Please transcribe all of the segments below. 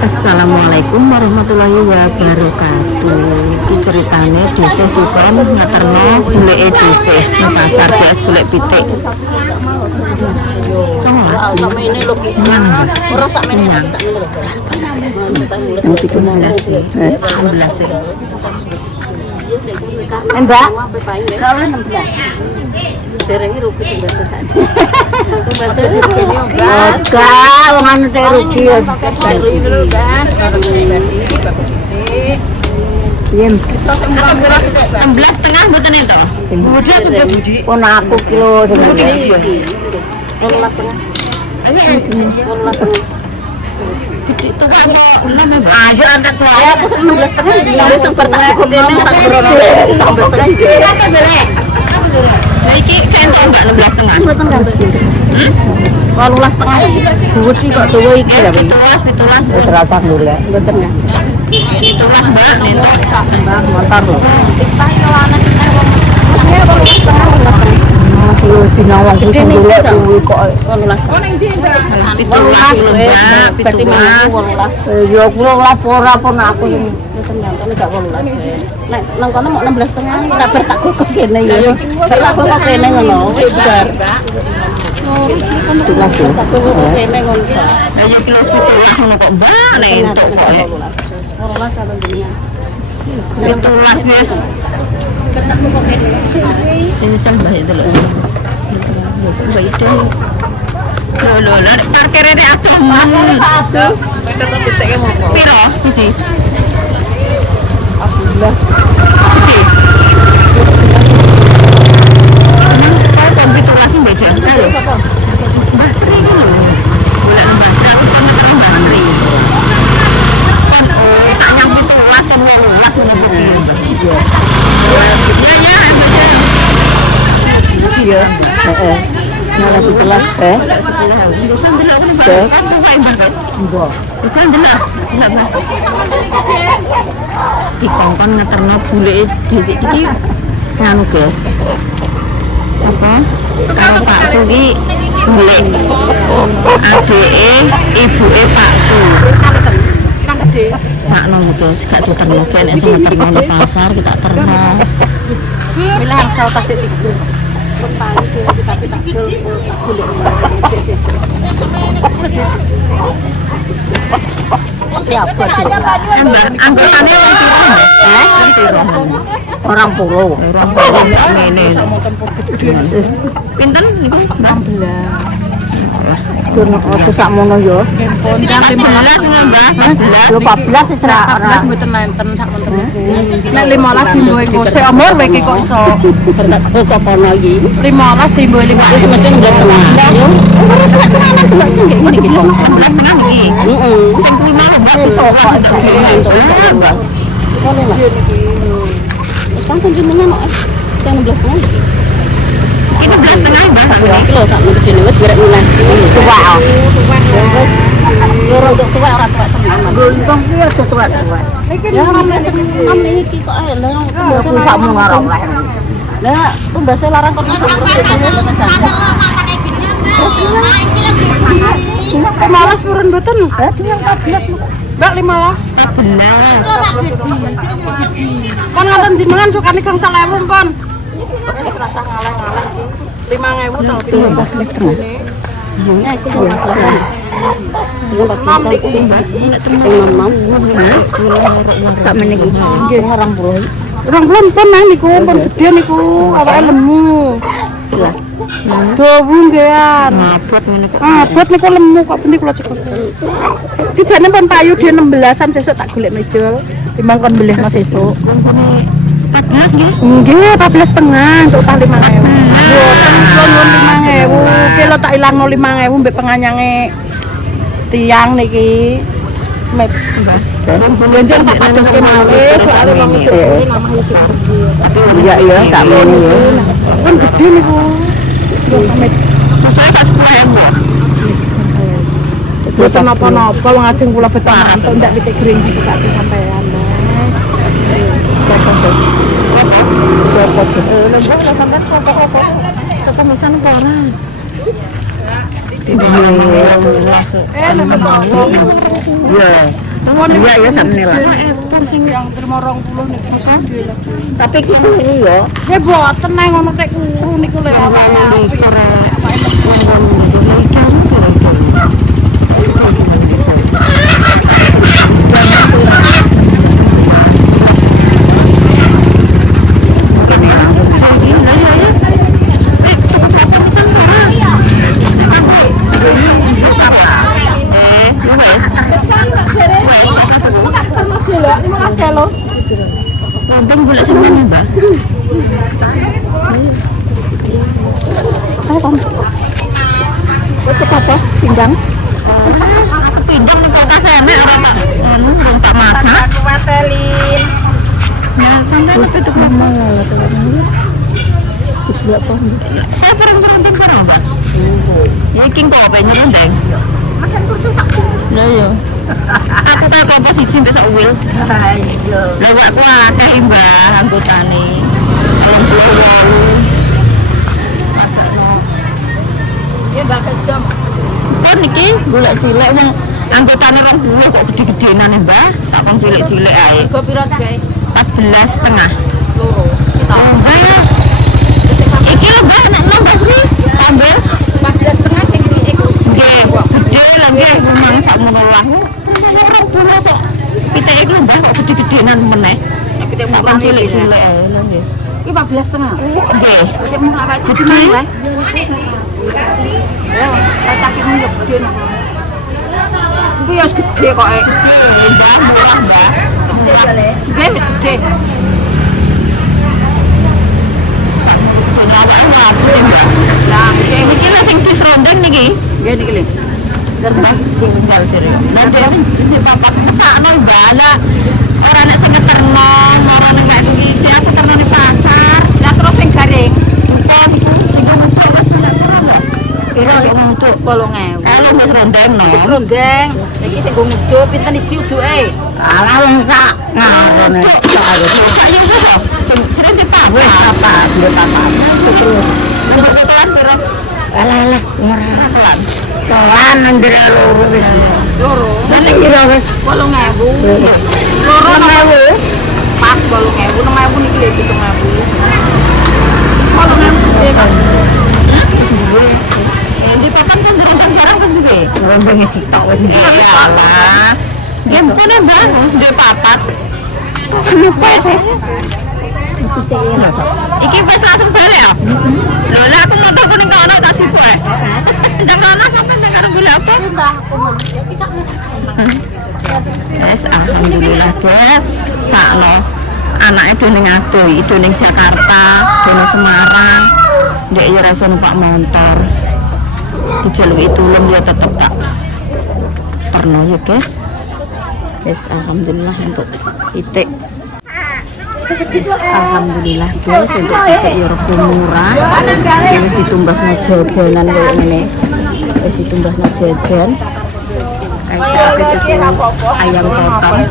Assalamualaikum warahmatullahi wabarakatuh. Iki ceritane dhisik dipon ngaterno goleke dhisik nang pasar bias golek pitik. Sama Mas. Sama ini lho ki. Ora sak meneh. Yang 17 Mbak, kalau 16. Derenge rugi bahasa sak. Itu bahasa di kene Mbak. Enggak, wong anu tek rugi ya. Yen 16 setengah mboten itu. budi juga budi. Pon aku kilo Budi. 18,5. Ini 18,5. Itu kan ulam ya, Mbak. aja antar Ya aku 16,5. Besok bertak kok kene tak berono. 16,5. apa jelek? Nah iki kentong Mbak 16 setengah. Mboten gantung sih. 18,5. Budi kok tuwa iki ya, Mbak. Pitulas. Wis rasa golek. Mboten ya. Pitulas Mbak nento. Mbak montar lho. Maksudnya 18,5. Kilo dinawang wis golek kuwi kok. 18,5. Pitulas Mbak. Berarti mau 18. Ya kula lah ora pun aku yang Mboten nyantone gak 18 wis. Nek nang kono mau 16,5 wis tak ber tak kok kene ya. Tak kok kene ngono wis bar. tulas ya. Tak kok kene ngono. Lah ya kilo pitulas ngono kok Mbak nento kok. 18 kalau dunia. Pitulas wis. Tak kok kene. Ini tambah itu loh. Mbak itu. Loh, parkir ini atuh. Aduh. Kata pitiknya mau. Piro siji? 14. Kau kok pitulas sing beda. Mbak Sri iki lho. Golek Mbak Sri aku sama karo Mbak Sri. Kan tak nyang pitulas kan 18 ngono iki. Ya, Iya. Heeh. Malah 17 teh. Bisa ndelok kan Mbak. Kan tuwa Mbak. Mbok. Bisa ndelok. Mbak. Dikongkon ngeterno buleke dhisik iki nganu guys. Apa? Karo Pak Su ki golek adike ibuke Pak Su. Sakno guys, gak diterno ki nek sing ngeterno di pasar kita terno. Bila yang saya kasih tiga. Bertani tapi tak golek. Siapa tuh? Mbak, anggotane wong piro? Orang puro. Orang piro ngene. Pinten niku? 16. Jono ojo sak mono yo. Handphone jam 15 Mbak. 14 wis ra ora. 14 mboten nenten sak wonten niku. Nek 15 dimboe gosek omor wae iki kok iso. Tak kok kono iki. 15 dimboe 15 Semesti 16,5. Yo. Tenan delok iki ngene iki lho. 15 tengah niki. Heeh. Sing prima lho Mbak. Wis kan kunjungan kok. Sing 16 tahun. Ini 12 tengah Mbak. Iki lho sak mesti wis gerek milih. Tuwa. Wis loro untuk tuwa ora tuwa tenan. Untung ki aja tuwa-tuwa. Ya wis enom iki kok lho. Wis sak mono ora oleh. Lah tumbase larang kok Malas purun mboten. Yang 14. Mbak 15. 14. Pon ngoten jenengan sukani gang 1000 pon. Wis rasa ngaleh-ngaleh iki. 5.000 to. 15 tengah. Ya iku 14. Iku 14 iku Mbak. Sak meniki. Nggih 20. Orang belum pon nang niku pon gede niku awake lemu. Iya. Dawu nggih. Mabot ngene kok. Abot niku lemu kok pundi kula cekel. Iki jane pon payu dhewe 16-an sesuk tak golek mejol. Timbang kon belehno sesuk. 14 nggih. Nggih, 14 setengah untuk tah 5.000. Yo, kon 5.000. Kilo tak ilangno 5.000 mbek penganyange tiang niki. Met Mas. Benjing tak kadoske malih, soalé wong sesuk namah iki. Iya iya sak mene yo. Kan gede niku. Yo met Sesuai pas 10.000. Boten napa-napa wong ajeng kula beto mantuk ndak pitik gering bisa tak sampean. Lembong lah sampean kok toko misan apa ora? Iya. Iya ya samne lah. Sing yang terima 20 niku mesti dhewe lagi. Tapi kuwi yo. Nggih boten nang ngono tek kuru niku lho Lontong gula sampean, Mbak. Ayo kan. Itu apa? Pinggang. Pindang di kulkas enek ora tak urung tak masak. Watelin. Ya sampean apa itu mama lah tuh. Itu apa? Saya perang-perang Mbak. Ya iki kok apa nyerondeng. Lah yo. Aku tak apa siji mbek sak wil. Ayo. Lah kok aku akeh Mbak anggotane. 28. Ya bagus dong. Kon niki golek cilik wong anggotane 20 kok gede-gedenan Mbak. Tak kon cilik-cilik ae. Go piro gawe? 14,5. Loro. Kita. Mbak. Iki lho Mbak nek nambah sri. Tambah 14,5 sing iku. nggih gede lho nggih rumah sakmono lah. 20 kok. Pitik iki lho Mbak kok gede-gedenan meneh. Kita Tak kon cilik-cilik ae lho nggih. Iki 14,5. Nggih. Kita mau apa aja Gede. Mas. Ya, cacak iki yo gede nang. Iku yo gede kok. Mbak murah Mbak. Nggih wis gede. Lah, Iki lho sing disrondeng niki. nggih niki lho. Terus tinggal sih. Lah dia papat kesakno bala. Ora nek sing keterno, ora nek gak iki aku terno di pasar. Lah terus sing garing. Pon iku mutu wis nek terno. Kira iki mutu 8.000. kalau wis rondeng no. Rondeng, iki sing go ngudup pinten iki uduke? Alah wong sak ngarone. Saya sapa? Sering dipawe apa? Dia apa? Nomor setelan piro? Alah murah. Pelan ndir loro wis. Loro. Nek kira wis 8.000. Loro 6.000. Pas 8.000, 6.000 niki lho 7.000. 8.000 gede kan. di papan kan rondeng barang kan juga. Rondeng sitok wis salah. Ya ampun Mbak, wis di papat. Lupa sih. Iki wis langsung balik ya? Lho lah aku motor kuning kono tak sipuk. Ndang ana sampe ndang karo golek apa? Mbah, aku mau. Ya bisa. Yes, alhamdulillah guys. Sakno anaknya doning adoh, itu ning Jakarta, doning Semarang. Ndek ya ora iso numpak motor. Dijaluki tulung ya tetep tak terno ya guys. Yes, alhamdulillah untuk titik. Yes, alhamdulillah guys untuk titik ya rego murah. Iki wis ditumbasno jajanan koyo ngene. Wis ditumbasno jajan. Kayak sapi itu ayam potong.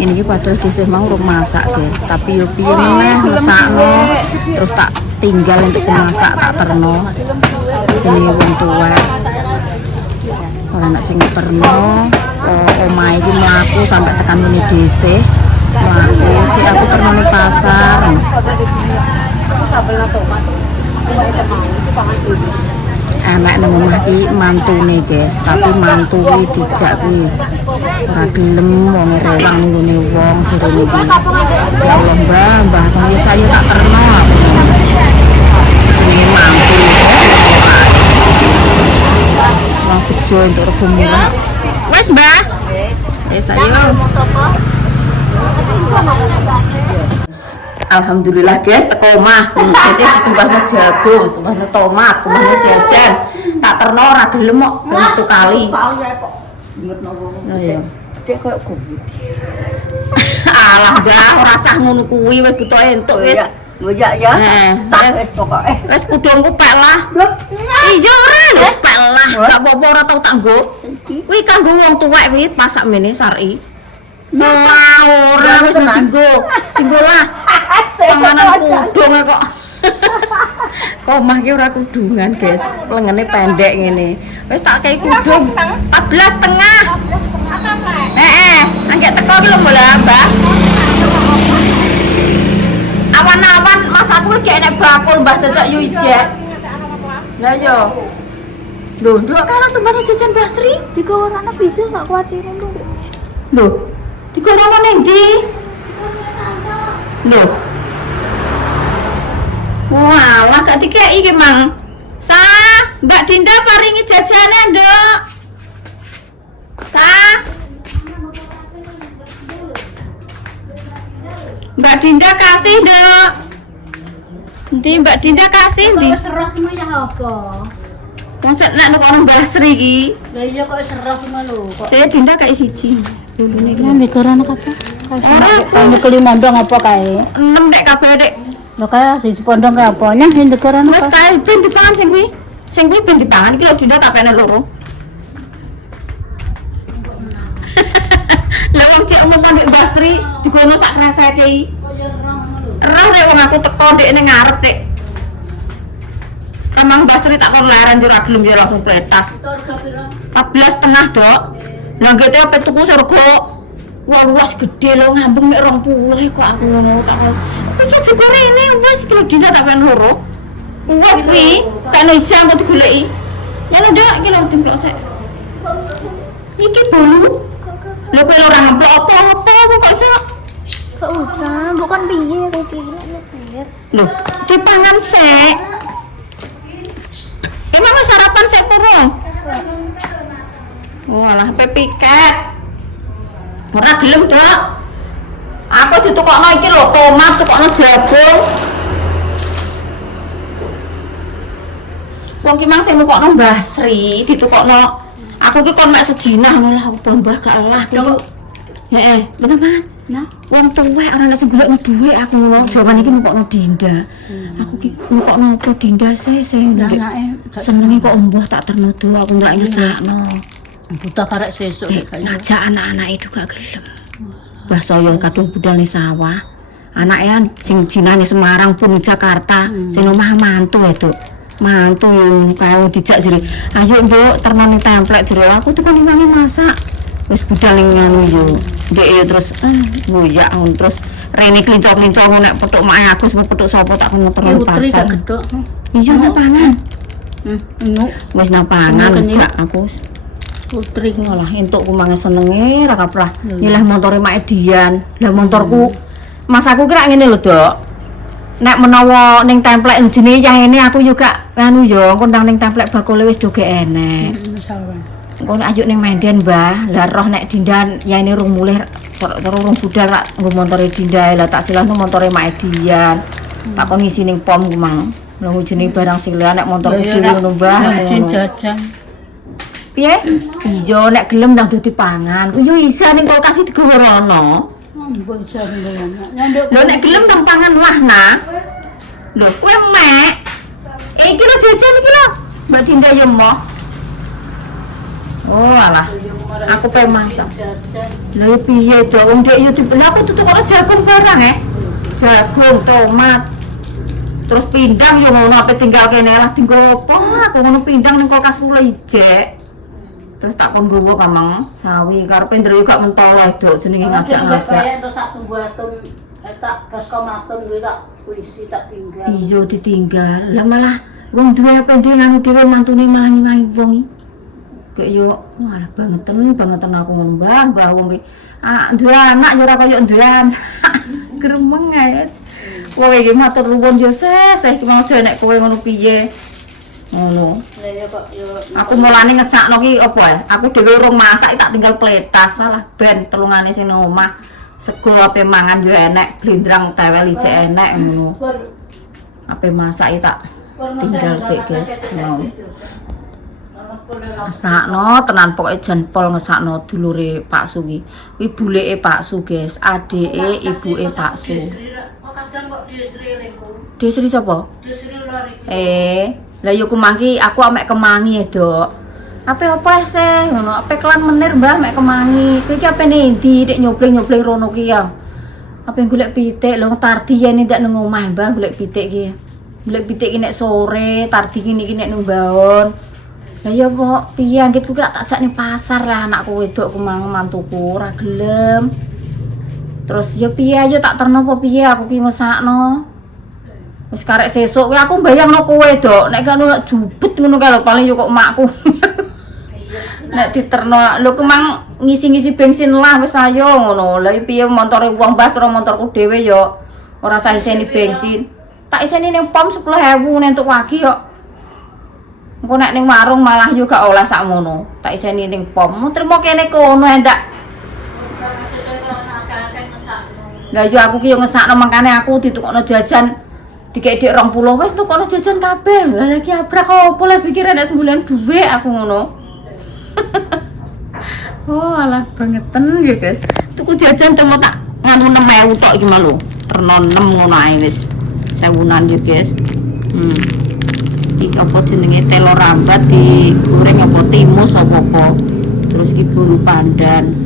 Ini ki padahal disih mau urung masak guys, tapi yo piye meneh masakno terus tak tinggal untuk masak tak terno. Jenenge wong tuwa. Ora nak sing terno, omahe iki mlaku sampai tekan ngene dhisik. Mlaku cek aku terno ning pasar. Anak nang omah iki mantune guys, tapi mantu kuwi dijak kuwi ora gelem wong rewang nggone wong jerone iki. Ya Allah Mbah, kaya saya tak terno aku. Jenenge mantu. Wong bejo entuk rego murah. Wes Mbah. Wes ayo. Alhamdulillah guys, teko omah. Wis ditumbahno jagung, tumbahno tomat, tumbahno jajan. Tak terno ora gelem kok metu kali. Oh iya. Dek koyo kuwi. Alah, Mbah, ora sah ngono kuwi wis butuh entuk wis. Ngoyak ya. Wis pokoke. wis kudungku pek lah. Iya ora lho, pek lah. Gak apa-apa ora tau tak nggo. Kuwi kanggo wong tuwek kuwi masak mene sari. Nah, ora wis dinggo. Dinggo lah. Panganan kudung kok. Komah ki ora kudungan, guys. Lengene pendek ngene. Wis tak kei kudung 14,5. Anggek teko ki lho Mbak. Awan-awan Mas aku wis gak enek bakul Mbah dadak yo ijek. Lah yo. Lho, nduk kalau tumbane jajan Mbah Sri. Digorana bisa gak kuatirin tuh. Lho, digorong ning ndi? Lho. Wah, gak dikei iki, Mang. Mbak Dinda paringi jajane, Nduk. Mbak Dinda kasih, Nduk. Nanti Mbak Dinda kasih ndi? Kok serah cuma ya apa? Wong sak nek ono Mbah Sri iki. Lah iya kok serah cuma lho kok. Saya Dinda kayak siji. Bulune iki. Nang digorana apa? Ora, Kamu keli mondong apa kae? 6 dek kabeh dek. Lho kae di pondong ke apa? Nyah sing digorana Wes apa? kae ben dipangan sing kuwi. Sing kuwi ben dipangan iki lho Dinda tak pene loro. Lah wong cek omong ndek Mbah Sri digono sak kreseke iki. Roh nek wong aku teko ndek ning ngarep dek. Emang Mbah Sri tak kon leren yo ora gelem yo langsung pletas. 14,5 dok. Lah ngene apa tuku surga. Wah luas gede lho ngambung mek 20 kok aku ngono tak kon. Iki juga rene wis kalau Dinda tak pengen loro. Wis kuwi tak iso kok digoleki. Ya lho Dok, iki lho timplok sik. Iki bolu. Lho kowe ora ngemplok apa-apa kok iso. Gak usah, bukan piye kok piye. Lho, dipangan sik. Emang wis sarapan sik kurang? Walah, piket. Ora gelem, Dok. Aku ditukokno iki lho, tomat, tukokno jagung. Wong ki mang sing nukokno Mbah Sri, ditukokno. Aku ki kon mek sejinah ngono lah, opo Mbah gak elah. Heeh, bener Man. Nah, wong tuwek ora nek sing golekno dhuwit aku ngono. Jawaban iki nukokno Dinda. Aku ki nukokno opo Dinda sih Anake senenge kok mbah tak terno do aku ndak nyesakno. buta karek sesuk Ngajak anak-anak itu gak gelem. Mbah Soyo kadung budal ning sawah. Anaknya sing jinane Semarang pun Jakarta, sing omah mantu itu. Mantu yang kaya dijak jere. Ayo Mbok terno ning templek jere aku tuh kan imangi masak. Wis budal ning ngono yo. Ndek terus ngoyak terus rene klincok-klincok nek petuk mak aku sebab petuk sapa tak ngeterno putri pasar. gak gedhok. Iya nang pangan. Wis nang pangan Kenyal. gak aku. Putri Ngolah entuk ku mangan senenge ra kaprah. Nyilah motore mak Edian. Lah motorku Mas aku kira ngene lho, Dok. Nek menawa ning templek jenenge yahene aku juga nganu yo, engko ndang ning templek bakule wis do gek enek. masalah. Engko nek ajuk ning Menden, Mbah. Lah roh nek Dinda yahene rung mulih terus rung budal rak nggo motore Dinda. Lah tak silahno motore mak Edian. Tak kon ngisi ning pom ku mang. Lah jenenge barang sing liya nek motorku dhewe ngono, Mbah. Sing jajan. Piye? Iya nek gelem ndang do dipangan. Yo isa ning kulkas iki digawa rono. Mbok iso nyanduk. Lho nek gelem ndang pangan lah nah. Lho kowe mek. Iki lho jajan iki lho. Mbak Dinda yo moh. Oh alah. Aku pengen masak. Lah yo piye to wong ndek yo dibeli aku tutuk kok jagung barang jagung, tomat. Terus pindang yo ngono ape tinggal kene lah dienggo opo? Aku ngono pindang ning kulkas kula ijek. Terus tak kon gowo kamang sawi karepe ndro gak mentolo edok jenenge ngajak-ngajak. Terus tak tunggu atom tak baskom atom kuwi tak puisi tak tinggal. Iya ditinggal. Lah malah wong duwe apa dhewe nganu dhewe mantune malah nyenangi wong iki. Kek yo malah bangetan aku ngono Mbah wong iki. Duwe anak yo ora koyo duwe anak. Gremeng guys. Kowe iki matur nuwun yo seh iki mau aja nek kowe ngono piye. Ngono. Lah ya kok yo Aku mulane ngesakno ki apa ya? Aku dhewe urung masak tak tinggal pletas salah ben telungane sing nang omah. Sego ape mangan yo enek, blindrang tewel ijek enek ngono. Ape masak tak tinggal sik guys. Ngesakno tenan pokoke jan pol ngesakno dulure Pak Su ki. Kuwi buleke Pak Su guys, adike ibuke Pak Su. kadang kok disriringku. Desri sapa? Disri lari. Lah yo kumangki aku amek kemangi ya, Dok. Apa sih ngono? Apa kelan menir, Mbah, mek kemangi. Kowe iki ape ndi nek nyobling-nyobling rono ki ya? Apa golek pitik lho tardi yen ndak nang omah, Mbah, golek pitik ki. Golek pitik nek sore, tardi kini nek numbaon. Lah ya kok piye anggitku tak ajak ning pasar lah anakku wedok ku mang mantuku ora gelem. Terus ya piye aja tak terno apa piye aku ki ngesakno. Wis karek sesuk kuwi aku mbayangno kowe dok. Nek kan ora jubet ngono kae lho paling yo kok makku. Nek diterno lho ku mang ngisi-ngisi bensin lah wis ayo ngono. Lah piye montore wong mbah terus motorku dhewe yo ora sah iseni bensin. Tak iseni ning pom 10.000 entuk wagi yo. Engko nek ning warung malah yo gak oleh sakmono. Tak iseni ning pom. Trimo kene kono endak. Lah yo aku ki yo ngesakno mangkane aku ditukokno jajan dikek dik 20 wis tukokno jajan kabeh. Lah iki abrak opo le pikir nek sembulan dhuwit aku ngono. Oh alah bangetan ya guys. Tuku jajan cuma tak nganu 6.000 tok iki malu. Terno 6 ngono ae wis. 1000-an ya guys. Iki apa jenenge telur rambat digoreng apa timus apa-apa. Terus iki bolu pandan.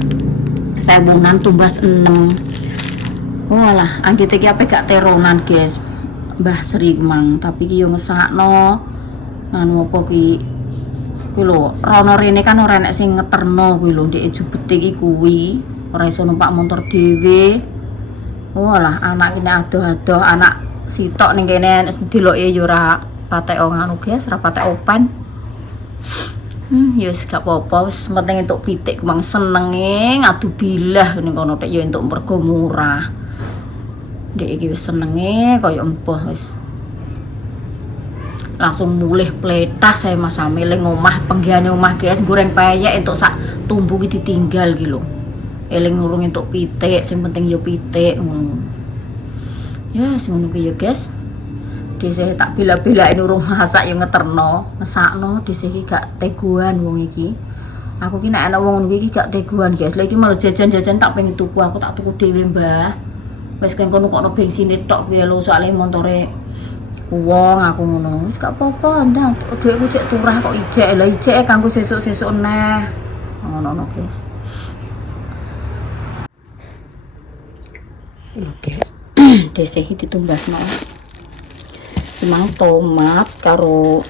1000-an tumbas 6. Oh alah, anggit iki ape gak teronan, guys. Mbah Sri mang, tapi ki yo ngesakno. Nganu apa ki? Kuwi lho, rono rene kan ora enek sing ngeterno kuwi lho, ndek jubete iki kuwi. Ora iso numpak motor dhewe. Oh alah, anak kene adoh-adoh, anak sitok ning kene diloke yo ora patek nganu, guys, ora patek opan. Ya wis gak apa-apa, wis penting entuk pitik kumang senenge ngadu bilah ning kono tek ya entuk mergo murah. Dek iki wis senenge kaya empuh wis. Langsung mulih pletas saya Mas Amil ngomah penggane omah guys goreng peyek entuk sak tumbu iki ditinggal iki lho. Eling urung entuk pitik, sing penting ya pitik ngono. Ya wis ngono ki ya guys. Dhisik tak bela-belain urung masak ya ngeterno, ngesakno dhisik iki gak teguan wong iki. Aku ki nek ana wong ngono iki gak teguan guys. Lah iki malah jajan-jajan tak pengen tuku, aku tak tuku dhewe, Mbah. Wis kono kokno bensin tok kuwi lho soalé montore wong aku ngono. Wis gak apa-apa, ndang dhuwitku cek turah kok ijek. Lah ijeke kanggo sesuk-sesuk neh. Ngono guys. Lho guys. Dhisik ditumbasno. Cuma tomat karo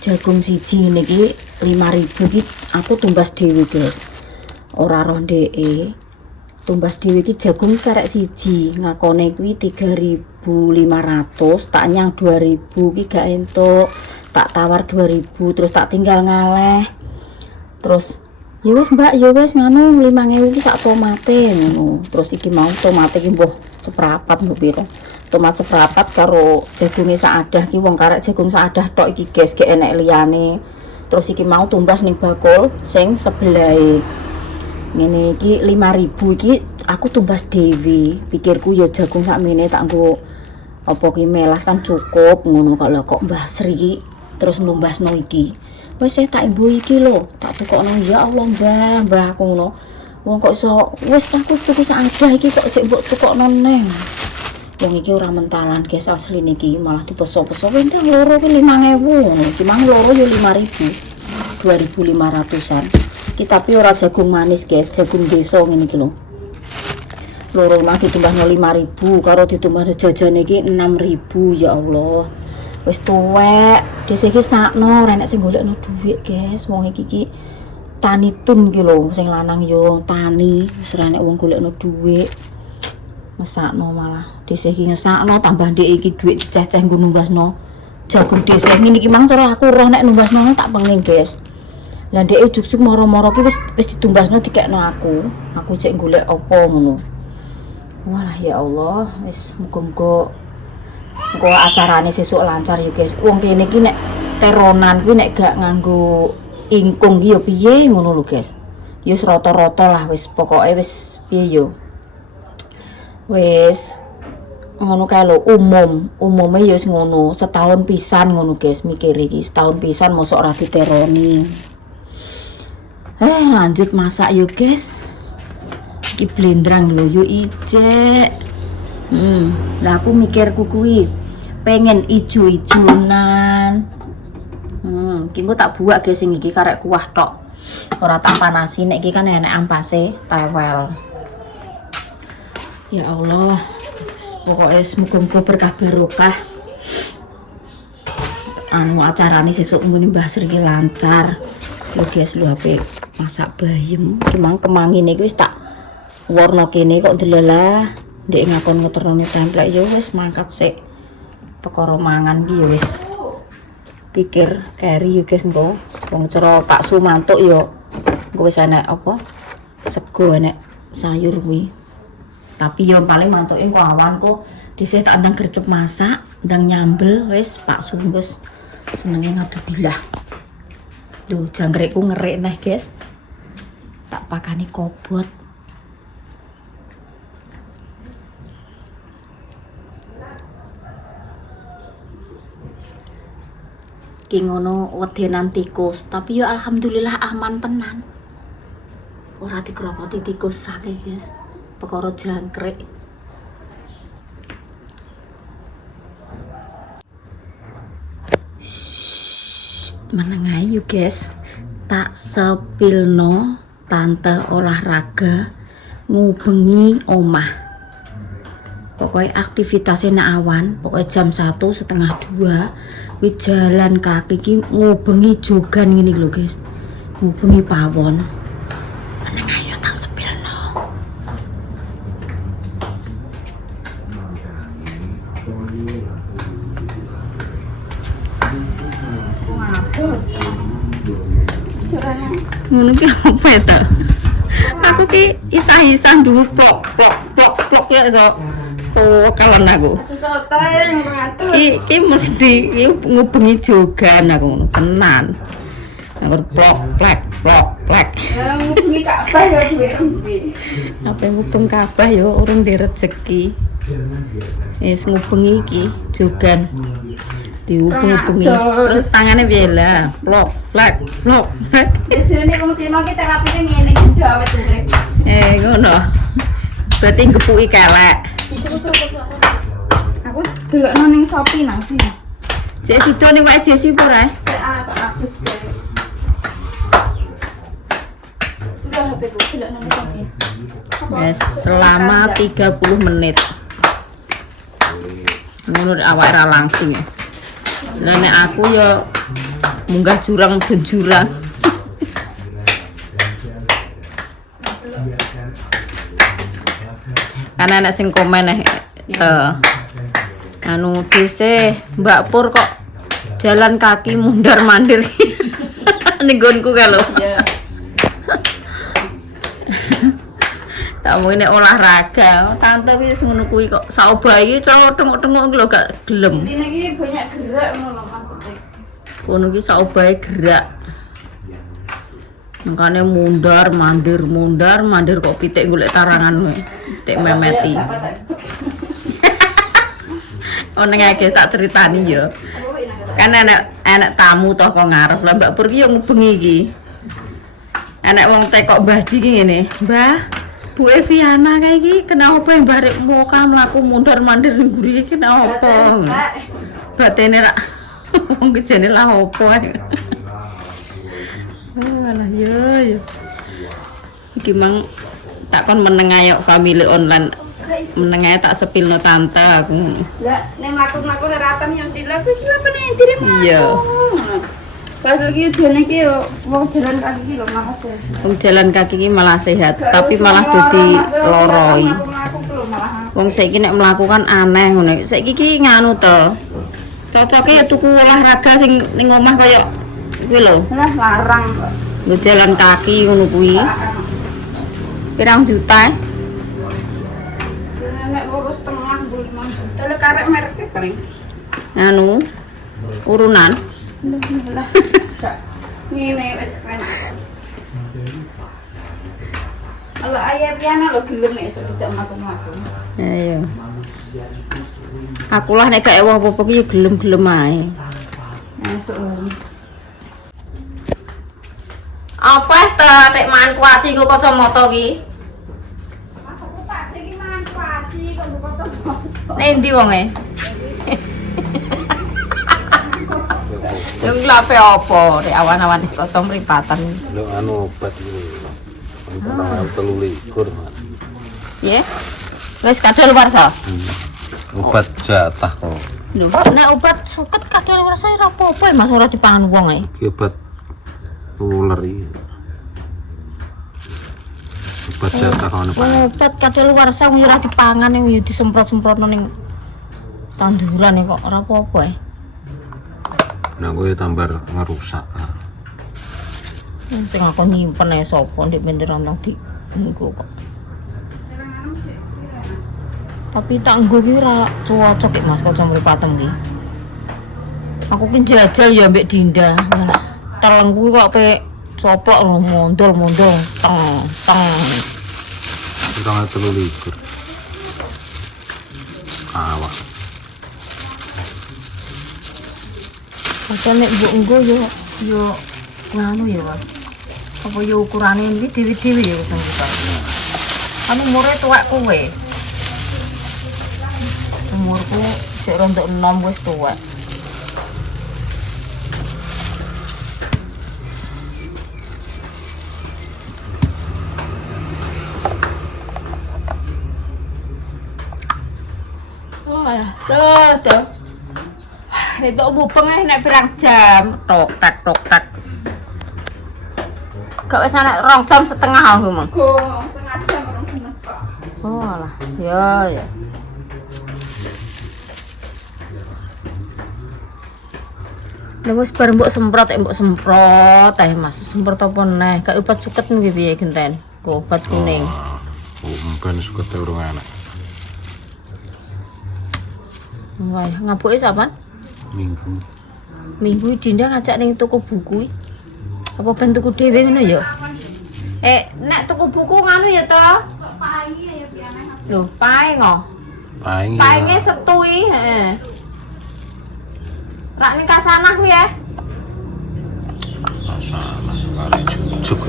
jagung siji niki 5.000 iki aku tumbas dhewe guys. Ora roh ndeke. Tumbas dhewe iki jagung karek siji, ngakone kuwi 3.500, tak nyang 2.000 iki gak entuk. Tak tawar 2.000 terus tak tinggal ngaleh. Terus ya wis Mbak, ya wis nganu 5.000 iki sak tomate ngono. Terus iki mau tomate iki mbuh seprapat lho piro. Tomat seprapat karo jagunge saadah ki wong karek jagung saadah tok iki guys, gek enek liyane. Terus iki mau tumbas ning bakul sing sebelahe. Ngene iki 5.000 iki aku tumbas dhewe. Pikirku ya jagung sakmene tak nggo apa ki melas kan cukup ngono kok Mbah Sri terus numbasno iki. Wis tak embu iki lho, tak tukokno ya Allah Mbah aku ngono. Wong kok iso wis aku tuku saadah iki kok jek mbok tukokno neh. Yang iki ora mentalan guys, asli niki malah dipeso-peso wendang loro ki 5.000 ngono. Cuma loro yo 5.000. 2.500-an. Ki tapi ora jagung manis guys, jagung desa ngene iki lho. Loro mah ditumbasno 5.000 karo ditumbasno jajane iki 6.000 ya Allah. Wis tuwek, dhisik iki sakno ora enek sing golekno dhuwit guys. Wong iki ki tani tun ki lho, sing lanang yo tani, wis ora enek wong golekno dhuwit. Ngesakno malah dhisik iki ngesakno tambah ndek iki dhuwit diceceh nggo numbasno jagung dhisik ngene iki mang cara aku roh nek numbasno tak pengen guys. Lah ndek ujug-ujug moro-moro ki wis ditumbasno dikekno aku cek golek apa ngono. Walah ya Allah wis muga-muga engko acarane sesuk lancar ya guys. Wong kene iki nek teronan kuwi nek gak nganggo ingkung ki ya piye ngono lho guys. Ya wis rata-rata lah wis pokoke wis piye yo. Wes ngono kae lho umume ya wis ngono setahun pisan ngono guys mikir iki setahun pisan mosok ora diteroni. Lanjut masak yuk guys. Iki blendrang lho yo ijek. Lah aku mikirku kuwi pengen ijo-ijonan. Iki engko tak buak guys sing iki karek kuah tok. Ora tak panasi nek iki kan enek ampase tewel. Ya Allah, pokoknya semoga berkah barokah. anu acarane sesuk muni Mbah Sri ki lancar. Lho guys, lho ape masak bayem. Kimang kemangine iki wis tak warna kene kok delalah. Ndek ngakon ngeterone templek ya wis mangkat sik. Perkara mangan ki ya wis pikir keri ya guys engko. Wong cara Pak Sumantuk ya engko wis enek apa? Sego enek sayur kuwi. Tapi ya paling mantuke engko awan kok dhisik tak ndang gercep masak, ndang nyambel wis Pak Sunggus senenge ngadubilah. Lho janggrekku ngerik neh guys. Tak pakani kobot. Ki ngono wedenan tikus, tapi ya alhamdulillah aman tenan. Ora dikrokoti tikus sake guys. Perkara jangkrik. Meneng ae yuk guys. Tak sepilno tante olahraga ngubengi omah. Pokoknya aktivitasnya nak awan, pokoknya jam 1:30 kuwi jalan kaki ki ngubengi jogan ngene lho guys. Ngubengi pawon. Meneng ayo tak sepilno. Ngono ki apa ya ta? Aku ki isah-isah dulu plok ya iso. Oh, kawan aku. Iki mesti ngubengi jogan aku ngono tenan. Anggur plok. Ngubengi Ka'bah ya duwe. Apa ngubeng Ka'bah ya urung di rezeki. Wis ngubengi iki jogan. Diubeng-ubengi. Terus tangannya piye lah? Plok. Biasane wong Cina ki terapine ngene iki awet urip. Ngono. Berarti gepuki kelek. Aku delokno ning Shopee nang sini. Cek sido ning wae Jesi apa ora? Sik tak hapus bae. Udah HP ku delokno ning Shopee. Yes, selama 30 menit. Ngono awak ra langsung ya. Lah nek aku ya munggah jurang ben jurang. Karena anak sing komen anu dhisik Mbak Pur kok jalan kaki mundar mandir ning nggonku ka lho. Tak mau ini olahraga, tante wis ngono kuwi kok saobahe iki cara tengok-tengok iki lho gak gelem. Ini iki banyak gerak ngono maksudnya. Ngono iki saobahe gerak. Makanya mundar mandir kok pitik golek tarangan we. Pitik memeti. Oh ning akeh tak critani ya. Kan anak tamu toh kok ngarep lah Mbak Pur ki yo ngubengi iki. Anak wong tekok Mbah Ji ki ngene, "Mbah, Bu Eviana kayak iki kenapa yang barek muka mlaku mundar mandir ning guri iki kenapa?" Batene rak wong kejane lah opo ae. Alah yo. Iki mang tak kon meneng ayo family online. Meneng ae tak sepilno tante aku. Lah nek mlaku-mlaku ora rapan yo cilak wis apa nek dirimu. Iya. Pas lagi jane iki yo wong jalan kaki iki lho malah sehat. Wong jalan kaki iki malah sehat, tapi malah dadi loroi. Wong saiki nek mlakukan aneh ngono. Saiki iki nganu to. Cocoke ya tuku olahraga sing ning omah kaya kuwi lho. Lah larang kok. Nggo jalan kaki ngono kuwi. Pirang juta? Nek lurus tengah bulman. Tele karek merek paling. Anu urunan. Lah. Ngene wis enak. Kalau ayah piano lo gelem nek iso dijak mlaku-mlaku. Ayo. Aku lah nek gak ewoh apa-apa ki yo gelem-gelem ae. Esuk lho. Apa to tek mangan kuaci ku kacamata ki? Aku tak iki mangan kuaci kok kok. Nek ndi wonge? Yang lape apa? Di awan-awan kosong mripatan. Lo anu obat iki. Tanggal 23. Ya. Wis kadal luar sa. Obat jatah kok. Lho, nek obat suket kadaluwarsa ora apa-apa Mas ora dipangan wong Iki obat ular iki. Obat cetak ono Pak. Obat kadaluwarsa wong ora dipangan yang disemprot-semprotno ning tanduran kok ora apa-apa Nah kowe tambah ngerusak. Sing aku nyimpen ae sapa ndek benteran tang di nggo kok. Tapi tak nggo ki ora cocok Mas kanca mripatem ki. Aku ki jajal ya mbek Dinda. Telengku kok pe coplok mondol-mondol teng. Kurang 3 likur. Awak. Padahal nek mbok nggo yo nganu ya Mas. Apa yo ukurane iki dewi-dewi ya wis kita. Kan umure tuwek kowe. Umurku cek rontok 6 wis tuwek. Tuh. Itu mubeng nek pirang jam, tok tak. Gak wis ana 2 jam setengah aku mong. Setengah jam orang seneng kok. Oh alah, ya. Lha wis bar mbok semprot Mas. Semprot apa neh? Gak obat suket nggih piye genten? Obat kuning. Bukan suket urung anak. Wah, ngapuke sapan? Minggu Dinda ngajak ning toko buku. Apa ben tuku dhewe ngono ya? Nek tuku buku nganu ya to? Kok painge ya piane. Lho, paing kok. Painge Sabtu iki, heeh. Rak ning kasanah kuwi ya. Kasanah kare jujuk.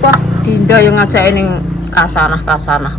Wah, Dinda yang ngajak ning kasanah.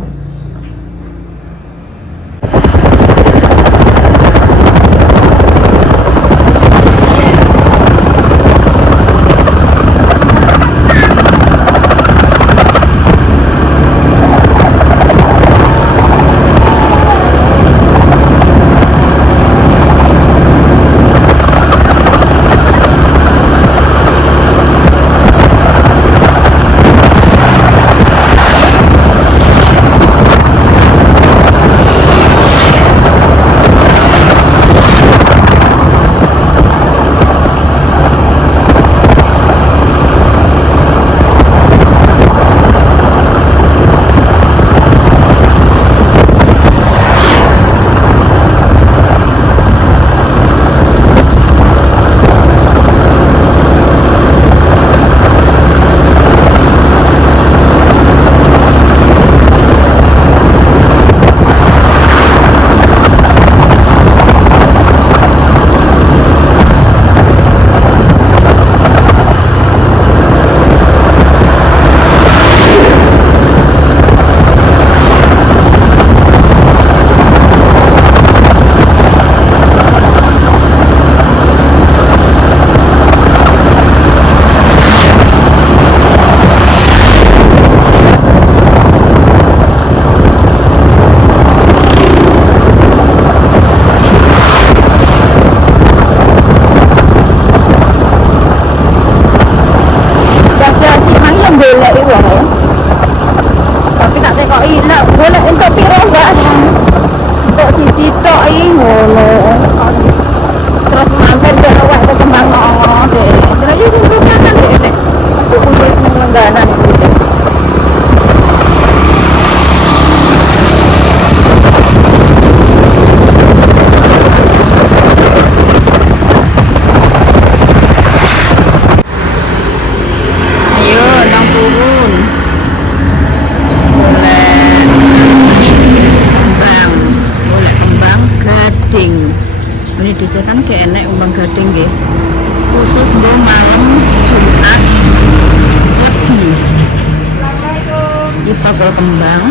bakul kembang,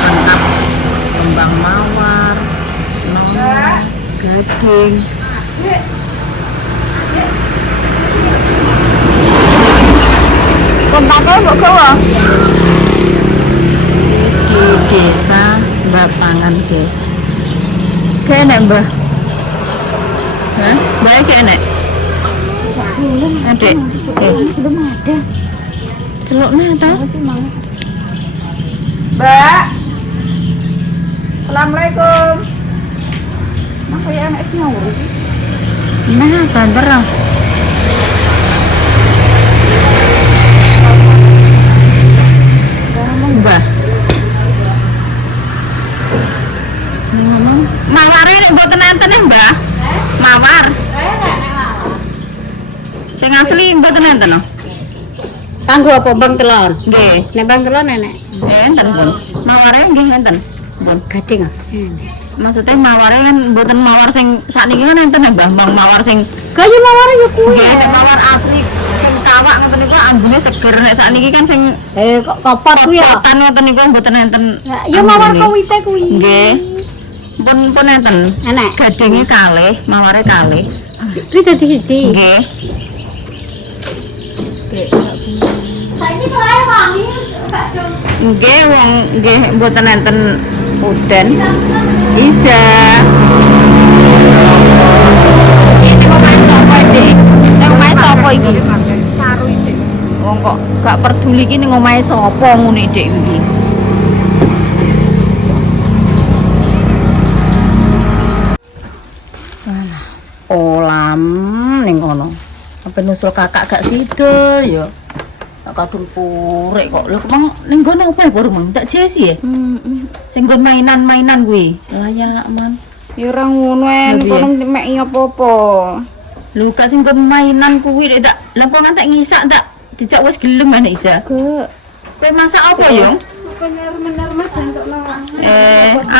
tangkap kembang mawar, nong, gading. Kompaknya mbok gawa. Di desa Bapangan, guys. Kene, Mbah. Hah? Baik ya nek. Adek. Belum ada. Celuk nah tau. Mbak. Assalamualaikum. Nah, kayak anak nyaur. Nah, banter ah. Mbah. Mawar ini mboten enten ya, Mbah? Mawar. Sing asli mboten enten no? Kanggo apa bang telur? Nggih. Nek bang telur nenek. Nggih enten pun. Maware nggih enten. Pun. Gading ah. Maksudnya maware kan mboten mawar sing sakniki kan enten ya, Mbah? Mawar sing Kayu mawar ya kuwi. nggih nek mawar asli sing kawak ngoten niku ambune seger nek sakniki kan sing Kok kopot kuwi ya. potan ngoten niku mboten enten. Ya mawar ambune. kawite kuwi. Nggih. Pun enten. Enak. Gadinge kalih, maware kalih. Kuwi dadi siji. Nggih. Saiki kok ae wangi. Nggih wong nggih mboten enten udan. Isa. Ini omahe sapa iki? Ning omahe sapa iki? Saru iki. Wong kok gak peduli iki ning omahe sapa ngene Dik iki. Olam ning kono. Apa nusul kakak gak sida ya. Tak kadung purek kok. Lha kemang ning kono apa ya Mang? Tak jesi ya. Sing nggon mainan-mainan kuwi. Layak man. Ya ora ngono en, Lebih. kono mek apa-apa. Lho gak sing nggon mainan kuwi lek tak lha kok ngantek ngisak tak dijak wis gelem ana Isa. Ke Kowe masak apa, Yung? bener-bener mas bentukno.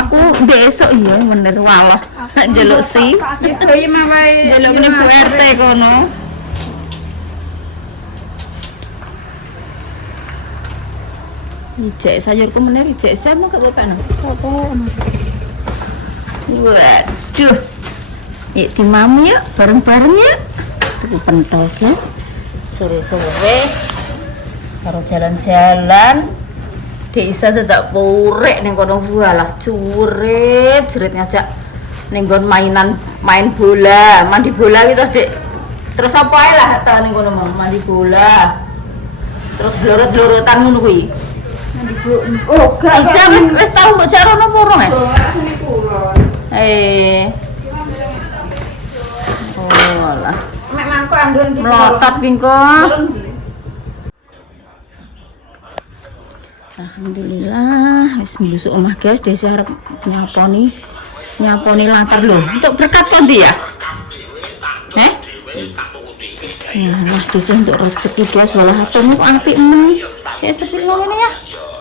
Aku besok iya bener walah. Njaluk si. Bayi mawae. Njaluk kene Bu RT kono. Ijek sayurku meneh ijek sama gak apa-apa no. Apa? Waduh. Yuk di mami yuk bareng-bareng yuk. Tuku pentol guys. Sore-sore karo jalan-jalan. Dek Isa tetap purek ning kono walah curit ngajak ning nggon main bola, mandi bola gitu Dek. Terus apa ae lah ta ning kono mandi bola. Terus blorot-blorotan ngono kuwi. Oh, gak. Isa wis tau mbok jaro napa urung ya? Oh alah. Mek mangko andun iki. Melotot pingko. Alhamdulillah wis mbusuk omah guys, desa arep nyaponi latar lho. Untuk berkat kondi ya? Nah, desa untuk rezeki guys, walah hatune kok apik men. Saya sepil ngene ya.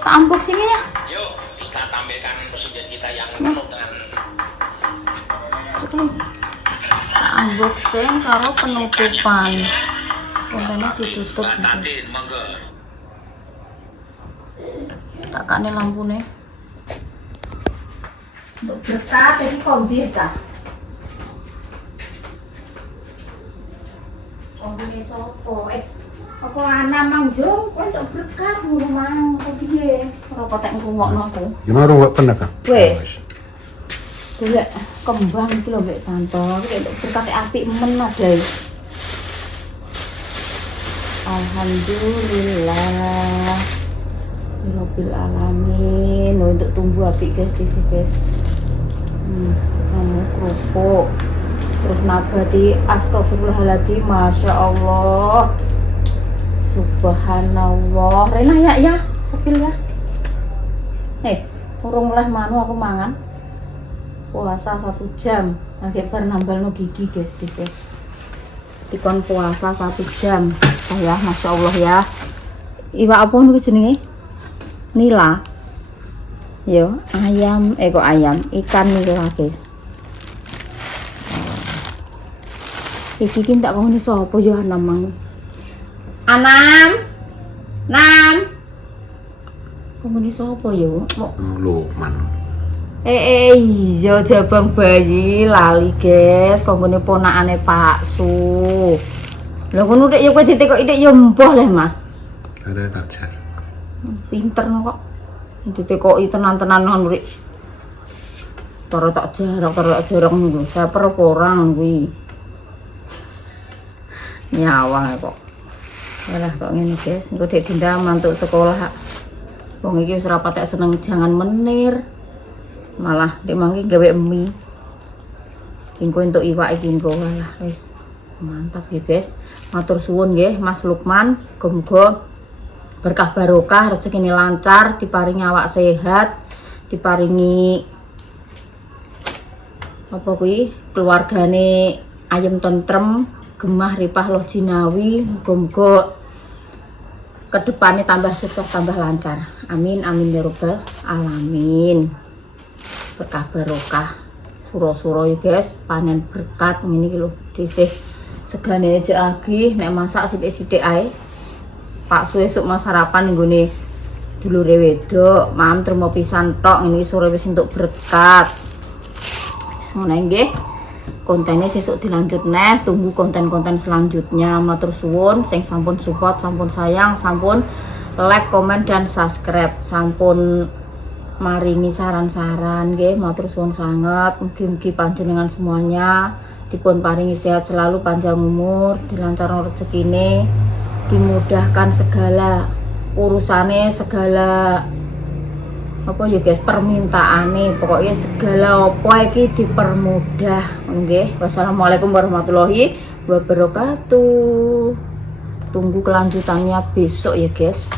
Tak ambuk sini ya. Yuk, kita tampilkan presiden kita yang penuh dengan Cekli. Tak unboxing karo penutupan. Kontennya ditutup. Mbak Tatin, monggo. Tak kane lampune. Untuk berkat iki kondi cah. Kondi sopo? Apa ana Mang Jung, kowe entuk berkat ngono Mang, apa piye? Ora patek ngrungokno aku. Gimana nggak pernah kak? Wes. Golek kembang iki lho mbek tante. Iki untuk berkat apik men adai. Alhamdulillah. Rabbil alamin. Untuk tumbuh apik guys di sini guys. Anu kerupuk. Terus nabati astagfirullahaladzim, masya Allah. Subhanallah. Rena ya, sepil ya. Urung lah manu aku mangan. Puasa 1 jam. Lagi bar nambal no gigi guys di sini. Dikon puasa 1 jam. Ya, masya Allah ya. Iwak apa nih jenenge? Nila. Yo, ayam, kok ayam, ikan nila guys. Iki tak kau ni sapa yo Anam. Anam. Kau ni sapa yo? Lukman. Iya jabang bayi lali guys, kau ni ponakane Pak Su. Lha ngono nek yo kowe ditekoki nek yo mbuh le Mas. Ada tak jar. Pinter no kok. Ditekoki tenan-tenan ngono rek. Taro tak jarak niku. Saya per orang kuwi. Nyawang kok. Walah kok ngene guys, engko dek Dinda mantuk sekolah. Wong iki wis ora patek seneng jangan menir. Malah dek mangke gawe mie. Engko entuk iwak iki engko walah wis mantap ya guys. Matur suwun nggih Mas Lukman, muga berkah barokah, rezekine lancar, diparingi awak sehat, diparingi apa kuwi keluargane ayem tentrem, gemah ripah loh jinawi, muga-muga kedepannya tambah sukses, tambah lancar. Amin amin ya robbal alamin. Berkah barokah, suro-suro ya guys, panen berkat ngene iki lho. Dhisik segane aja agi nek masak sithik-sithik ae. Pak suwe esuk mas sarapan nggone dulure wedok, mam terima pisan tok ngene sore wis entuk berkat. Wis ngono nggih. Kontennya sesuk dilanjut neh, tunggu konten-konten selanjutnya. Matur suwun sing sampun support, sampun sayang, sampun like, komen dan subscribe, sampun maringi saran-saran nggih, matur suwun sangat. Mugi-mugi panjenengan semuanya dipun paringi sehat selalu, panjang umur, dilancarno rezekine, dimudahkan segala urusane, segala apa ya guys, permintaane, pokoknya segala apa iki dipermudah nggih. Wassalamualaikum warahmatullahi wabarakatuh. Tunggu kelanjutannya besok ya guys.